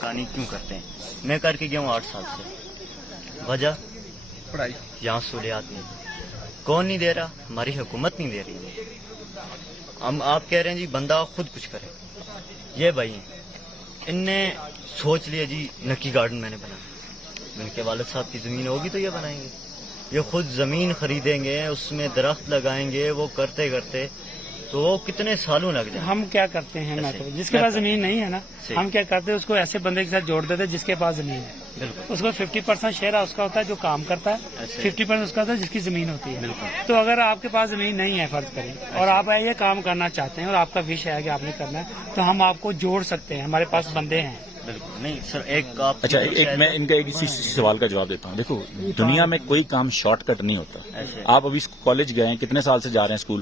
مکانی کیوں کرتے ہیں؟ میں کر کے گیا ہوں 8 سال سے. وجہ پڑھائی. یہاں سہولیات نہیں. کون نہیں دے رہا؟ ہماری حکومت نہیں دے رہی. ہم آپ کہہ رہے ہیں جی بندہ خود کچھ کرے. یہ بھائی ان نے سوچ لیا جی نکی گارڈن میں نے بنانا. ان کے والد صاحب کی زمین ہوگی تو یہ بنائیں گے. یہ خود زمین خریدیں گے, اس میں درخت لگائیں گے, وہ کرتے کرتے تو وہ کتنے سالوں لگ جائیں. ہم کیا کرتے ہیں, میں تو جس کے پاس زمین نہیں ہے نا, ہم کیا کرتے ہیں اس کو ایسے بندے کے ساتھ جوڑ دیتے ہیں جس کے پاس زمین ہے. بالکل اس کو 50% شیئر اس کا ہوتا ہے جو کام کرتا ہے, 50% اس کا ہوتا ہے جس کی زمین ہوتی ہے. بالکل. تو اگر آپ کے پاس زمین نہیں ہے فرض کریں اور آپ یہ کام کرنا چاہتے ہیں اور آپ کا وش ہے کہ آپ نے کرنا ہے تو ہم آپ کو جوڑ سکتے ہیں. ہمارے پاس بندے ہیں. بالکل نہیں سر. ایک آپ اچھا, ایک میں ان کا ایک اسی سوال کا جواب دیتا ہوں. دیکھو, دنیا میں کوئی کام شارٹ کٹ نہیں ہوتا. آپ ابھی کالج گئے ہیں, کتنے سال سے جا رہے ہیں اسکول؟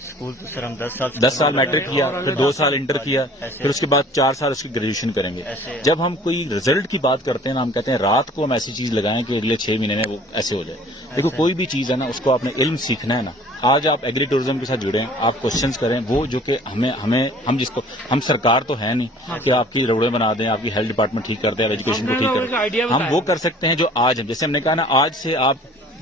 اسکول تو سر ہم 10 سال میٹرک کیا, پھر 2 سال انٹر کیا, پھر اس کے بعد 4 سال اس کی گریجویشن کریں گے. جب ہم کوئی رزلٹ کی بات کرتے ہیں نا, ہم کہتے ہیں رات کو ہم ایسی چیز لگائیں کہ اگلے 6 مہینے میں وہ ایسے ہو جائے. دیکھو, کوئی بھی چیز ہے نا, اس کو آپ نے علم سیکھنا ہے نا. آج آپ ایگری ٹورزم کے ساتھ جڑے ہیں, آپ کوشچنس کریں وہ جو کہ ہم جس کو ہم سرکار تو ہے نہیں کہ آپ کی روڈیں بنا دیں, آپ کی ہیلتھ ڈپارٹمنٹ ٹھیک کر دیں, ایجوکیشن کو ٹھیک کریں. ہم وہ کر سکتے ہیں جو آج ہم, جیسے ہم نے کہا نا, آج سے آپ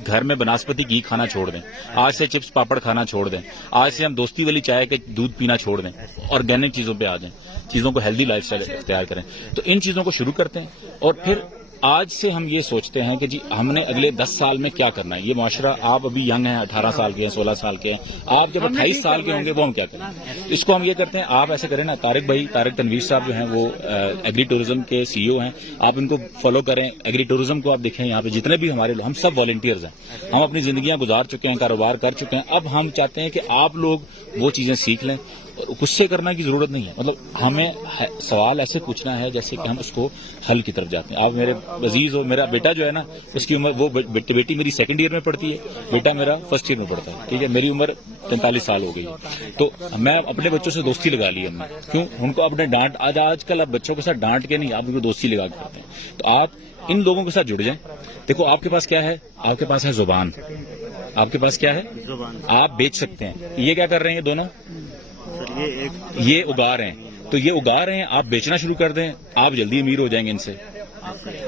گھر میں بناسپتی گھی کھانا چھوڑ دیں, آج سے چپس پاپڑ کھانا چھوڑ دیں, آج سے ہم دوستی والی چائے کے دودھ پینا چھوڑ دیں, آرگینک چیزوں پہ آ جائیں, چیزوں کو ہیلدی لائف اسٹائل اختیار کریں. تو ان چیزوں کو شروع کرتے ہیں اور پھر آج سے ہم یہ سوچتے ہیں کہ جی ہم نے اگلے 10 سال میں کیا کرنا ہے. یہ معاشرہ, آپ ابھی ینگ ہیں, 18 سال کے ہیں, 16 سال کے ہیں, آپ جب 28 سال کے ہوں گے وہ ہم کیا کریں. اس کو ہم یہ کرتے ہیں, آپ ایسے کریں نا, طارق تنویر صاحب جو ہیں وہ ایگری ٹورزم کے CEO ہیں, آپ ان کو فالو کریں. ایگری ٹورزم کو آپ دیکھیں, یہاں پہ جتنے بھی ہمارے لوگ, ہم سب والنٹیئرز ہیں, ہم اپنی زندگیاں گزار چکے ہیں, کاروبار کر چکے ہیں. اب ہم چاہتے ہیں کہ آپ لوگ وہ چیزیں سیکھ لیں. غصے کرنا کی ضرورت نہیں ہے, مطلب ہمیں سوال ایسے پوچھنا ہے جیسے کہ ہم اس کو حل کی طرف جاتے ہیں. آپ میرے عزیز ہو, میرا بیٹا جو ہے نا, اس کی عمر, وہ بیٹی میری 2nd ایئر میں پڑھتی ہے, بیٹا میرا 1st ایئر میں پڑھتا ہے. ٹھیک ہے, میری عمر 43 سال ہو گئی ہے. تو میں اپنے بچوں سے دوستی لگا لی ہم نے. کیوں؟ ان کو اپنے ڈانٹ, آج کل آپ بچوں کے ساتھ ڈانٹ کے نہیں, آپ ان کو دوستی لگا کے کرتے ہیں. تو آپ ان لوگوں کے ساتھ جڑ جائیں. دیکھو, آپ کے پاس کیا ہے, آپ کے پاس ہے زبان, آپ کے پاس کیا ہے, آپ بیچ سکتے ہیں. یہ کیا کر رہے ہیں یہ دونوں, یہ اگا رہے ہیں. تو یہ اگا رہے ہیں, آپ بیچنا شروع کر دیں, آپ جلدی امیر ہو جائیں گے ان سے,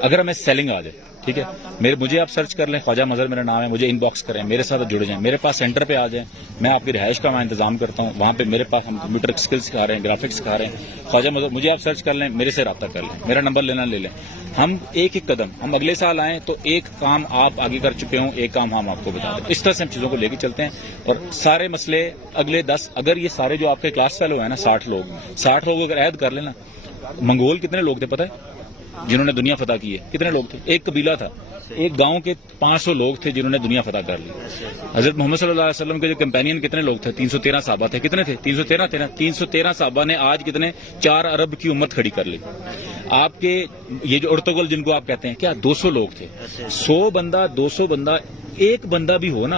اگر ہمیں سیلنگ آ جائے. ٹھیک ہے, مجھے آپ سرچ کر لیں, خواجہ مظہر میرا نام ہے, مجھے ان باکس کریں, میرے ساتھ جڑ جائیں, میرے پاس سینٹر پہ آ جائیں. میں آپ کی رہائش کا میں انتظام کرتا ہوں, وہاں پہ میرے پاس ہم کمپیوٹر اسکل سکھا رہے ہیں, گرافکس سکھا رہے ہیں. خواجہ مظہر, مجھے آپ سرچ کر لیں, میرے سے رابطہ کر لیں, میرا نمبر لینا لے لیں. ہم ایک قدم, ہم اگلے سال آئیں تو ایک کام آپ آگے کر چکے ہوں, ایک کام ہم آپ کو بتا دیں. اس طرح سے ہم چیزوں کو لے کے چلتے ہیں. اور سارے مسئلے اگلے 10, اگر یہ سارے جو آپ کے کلاس فیلو ہیں نا, 60 لوگ اگر عہد کر لینا. منگول کتنے لوگ تھے پتہ ہے جنہوں نے دنیا فتح کی ہے؟ کتنے لوگ تھے؟ ایک قبیلہ تھا, ایک گاؤں کے 500 لوگ تھے جنہوں نے دنیا فتح کر لی. حضرت محمد صلی اللہ علیہ وسلم کے جو کمپینین کتنے لوگ تھے؟ 313 صحابہ تھے. کتنے تھے؟ 313 تھے نا. 313 صحابہ نے آج کتنے 4 ارب کی امت کھڑی کر لی. آپ کے یہ جو ارطغرل جن کو آپ کہتے ہیں, کیا 200 لوگ تھے. 100 بندہ 200 بندہ, ایک بندہ بھی ہو نا